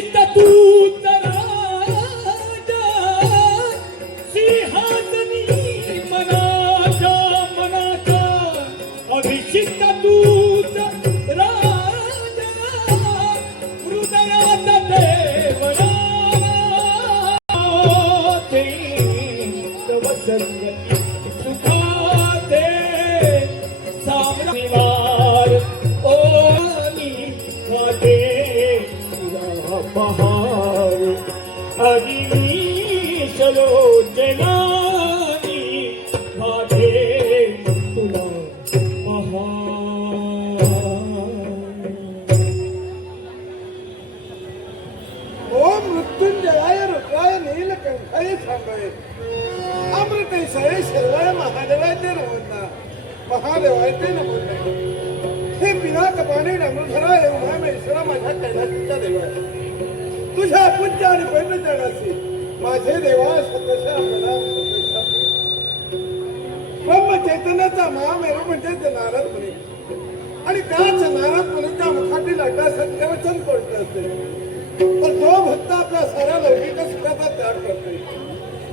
ditadura. महादेवायचे बोलले हे पिनाक पाणी डमृधरा एवढा मी माझ्या माझ्या कैलासीच्या देवाशी तुझ्या पूज्य आणि पैठ चरणाशी माझे देवा सदशा ब्रह्म चैतन्याचा महामेरू म्हणजे नारद मुनी आणि त्याच नारद मुनीच्या मुखातील अड्डा सत्यवचन पडत असते तर जो भक्त आपल्या साऱ्या लौकिक सुखाचा त्याग करते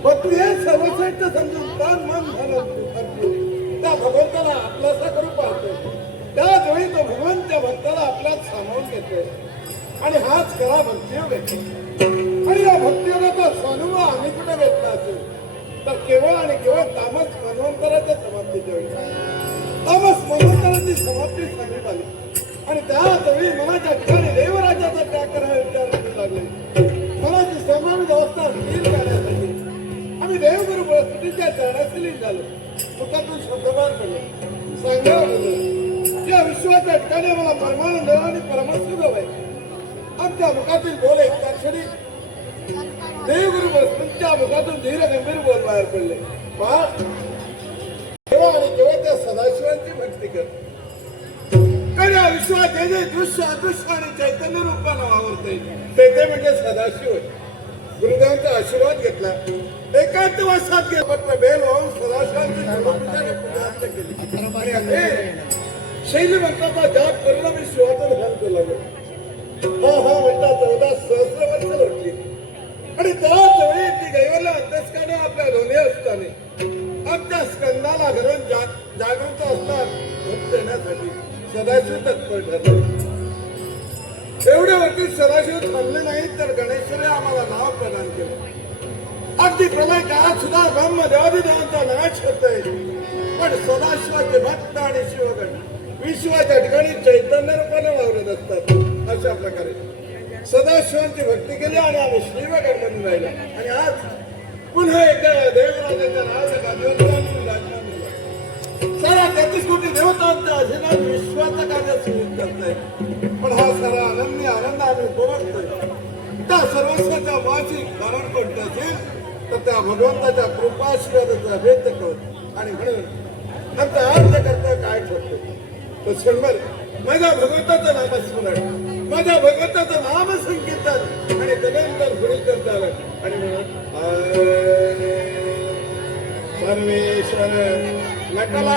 भक्ती हे सर्वश्रेष्ठ समजून मन धन असते भगवंताला आपलासा करून पाहतोय त्याचवेळी तो भगवंत त्या भक्ताला आपल्यात सामावून घेतोय. आणि हाच खरा भक्तियोग आहे आणि या भक्तियोगाचा स्वानुभव आम्ही कुठे घेतला असेल तर केवळ आणि केवळ तामस मनवंतराच्या समाप्तीच्या वेळी. तामस मनवंतराची समाप्ती सांगण्यात आली. आणि त्याचवेळी मनाच्या ठिकाणी देवराजाचा त्याग करायला विचार करू लागले. मनाची संभावित अवस्था स्थिर करण्यासाठी आम्ही देवगुरु परिस्थितीच्या चरणाशी झालो. मुखातून शब्दभार केलो सांगावं लागलं या विश्वाच्या ठिकाणी मला परमानंद आणि परमस्थित हवंय आमच्या मुखातील बोल एक क्षणी देवगुरु बृहस्पतीच्या मुखातून धीर गंभीर बोल बाहेर पडले पहा केव्हा आणि केव्हा त्या सदाशिवांची भक्ती कर कारण या विश्वात जे जे दृश्य अदृश्य आणि चैतन्य रूपानं वावरते ते ते म्हणजे सदाशिव आहे. गुरुदेवांचा आशीर्वाद घेतला. एकांत वर्षात गेला बेल वाहून सदाशिवांची धर्मपूजाने पूजार्थ केली. आणि असे शैलवंताचा जाप करणं मी शिवाचं ध्यान केलं हा हा म्हणता चौदा सहस्र वर्ष लोटली आणि त्याच वेळी ती दैवाला अंतस्काने आपल्या दोन्ही असताने आमच्या स्कंदाला घरून जागृत असतात झोप देण्यासाठी सदाशिव तत्पर ठरले. एवढ्यावरती सदाशिव थांबले नाही तर गणेशाने आम्हाला नाव प्रदान केलं. अगदी प्रलय काळात सुद्धा ब्रह्म देवादिदेवांचा नाश होतोय पण सदाशिवाचे भक्त आणि शिवगण विश्वाच्या ठिकाणी चैतन्य रूपाने वावरत असतात अशा प्रकारे. सदाशिवांची भक्ती केली आणि आम्ही शिवगण बनून राहिला. आणि आज पुन्हा एकदा देवराजाच्या राजगादीवर सारा तेहतीस कोटी देवतांचा अधीनात विश्वाचं कार्य सुरू करताय पण हा सारा आनंदी आनंद आम्ही उपभोगतोय त्या सर्वस्वाच्या वाची कारण कोणतं असेल तर त्या भगवंताच्या कृपाशीर्वादाचा व्यक्त करत आणि म्हणून त्यांचा अर्थ करता काय ठरतो तो शंभर माझ्या भगवंताचं नामस्मरण माझ्या भगवंताचं नाम संकीर्तन आणि तदनंतर पुढील करता आलं आणि म्हणून परमेश्वर లెక్కల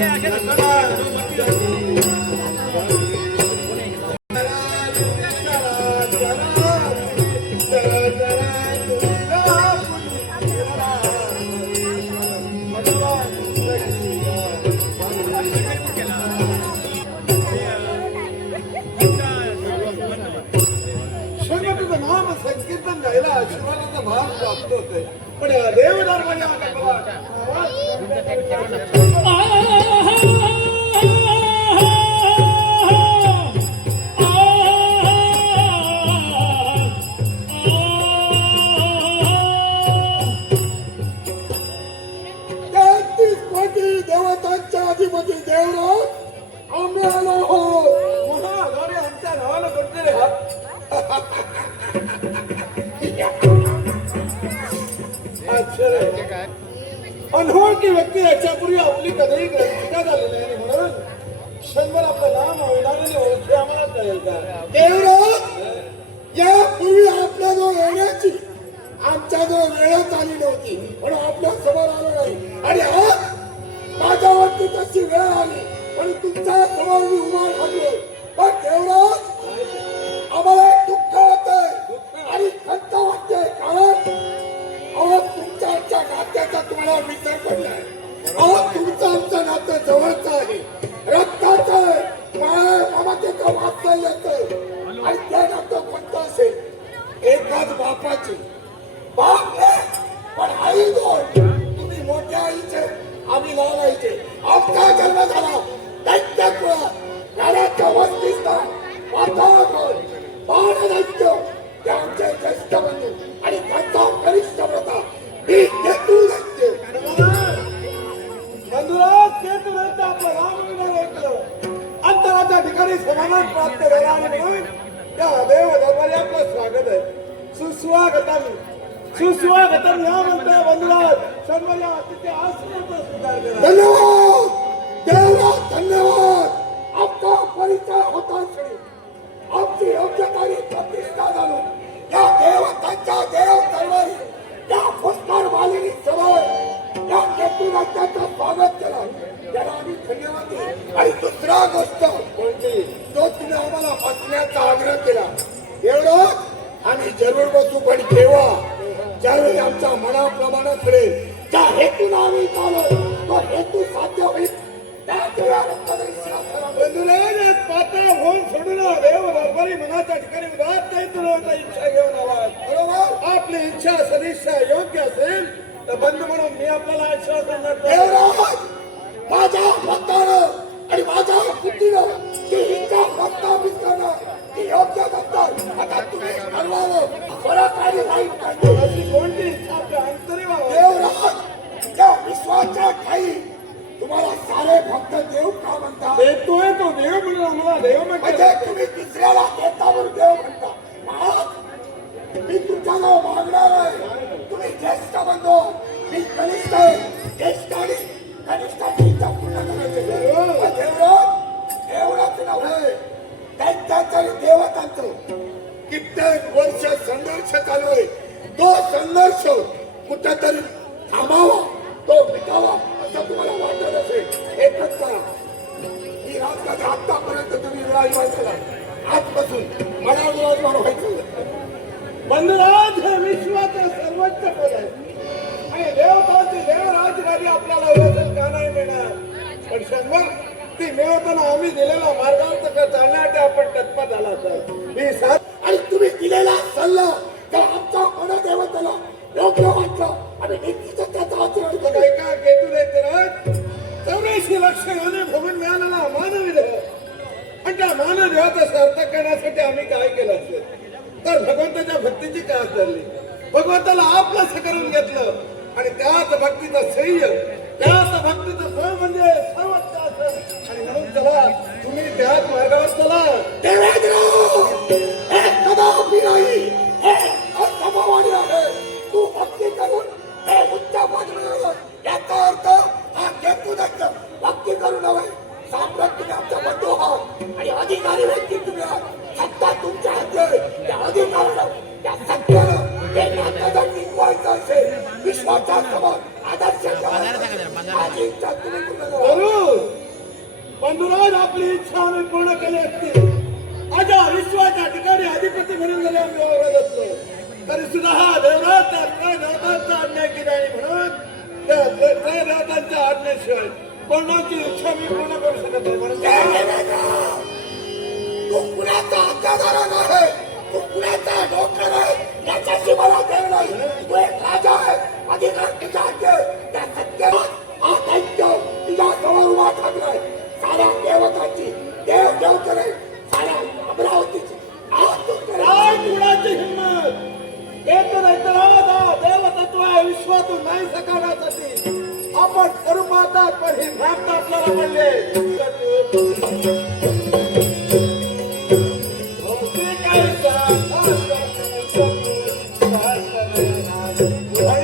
Yeah, get the आमच्या जो वेळच आली नव्हती पण आपल्यासमोर आलं नाही. आणि आज माझ्यावरती तशी वेळ आली आणि तुमच्यासमोर मी उभा ठाकलो पण तेवढं आम्हाला दुःख होत आणि खंत वाटते कारण अहो तुमच्या आमच्या नात्याचा तुम्हाला विचार पडलाय. अहो तुमचं आमचं नातं जवळचं आहे. रक्ताचं आहे. मामाचे काम आपलं येतं आणि त्या नातं कोणतं असेल? एकाच बापाची. पण आई दोन तुम्ही मोठ्या आईचे आम्ही लहान आईचे आमचा जन्म झाला. आमची योग्यता आणि प्रतिष्ठा झालो या देवतांच्या देव दरबारी या पुष्कर मालिनी समोर या केतुराजाचं स्वागत केलं. त्याला आम्ही धन्यवाद. आणि दुसरा गोष्ट कोणती? तो तिने आम्हाला बसण्याचा आग्रह केला एवढं आम्ही जरूर बसू पण केव्हा ज्यावेळी आमच्या मनाप्रमाणे बंधू म्हणून मी आपल्याला आश्वासन देतो. देवराज माझ्या भक्तानं आणि माझ्या बुद्धीनं ती इच्छा प्रस्थापित करणं ती योग्य नसतं आता तुम्ही ठरवावं. फरक आणि वाईट काढणे अशी कोणती इच्छा आपल्या अंतरी व्हावी देवराज त्या विश्वाच्या ठाई तुम्हाला सारे भक्त देव का म्हणतात? देतोय तो देव म्हणून आम्हाला देव म्हणजे तुम्ही तिसऱ्याला घेता म्हणून देव म्हणता. महाराज, मी तुमच्याजवळ मागणार आहे. तुम्ही ज्येष्ठ बंधू मी कनिष्ठ ज्येष्ठ आणि कनिष्ठाची इच्छा पूर्ण करायची. देवराज एवढंच नव्हे. त्यांच्याच आणि देवतांचं कित्येक वर्ष संघर्ष चालू आहे. तो संघर्ष कुठेतरी सल्ला तर आमच्या मनदेवतेला योग्य वाटलं. आणि निश्चितच त्याचा आचरण तर करेल काय का केतू तर चौऱ्याऐंशी लक्ष याने भरून मिळालेला मानवी देह. आणि त्या मानव देहाचा सार्थक करण्यासाठी आम्ही काय केलं असेल? तर भगवंताच्या भक्तीची काय धरली भगवंताला आपलं करून घेतलं. आणि त्याच भक्तीचं श्रेय त्याच भक्तीचं फळ म्हणजे सर्वोच्च असं. आणि म्हणून चला तुम्ही त्याच मार्गावर चला. नाही. हे आहे तू भक्ती करून हे उच्च पद याचा अर्थ हा केतू दत्त भक्ती करू नव्हे साम्राट तुम्ही आमचा बंधू आहात आणि अधिकारी व्यक्ती तुम्ही आहात सत्ता तुमच्या हाती आहे त्या अधिकारानं त्या सत्यानं हे नातं जर टिकवायचं असेल विश्वाच्या समोर आदर्श माझी इच्छा तुम्ही पूर्ण करा. बंधुराज आपली इच्छा आम्ही पूर्ण केली तरी सुद्धा हा देवराज त्या त्रय देवतांचा अन्याय केला आणि म्हणून त्या त्रय त्रय देवतांच्या आज्ञेशिवाय कोणाची इच्छा मी पूर्ण करू शकत नाही म्हणून नाही सकारण्यासाठी आपण करू पाहतात पण ही भ्रांत आपल्याला म्हणले काय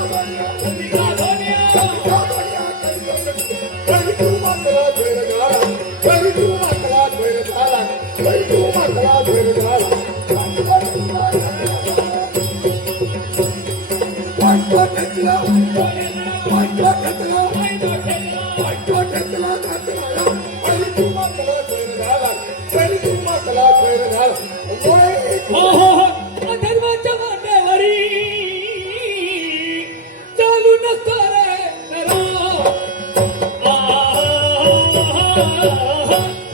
Oh, my God. ほっ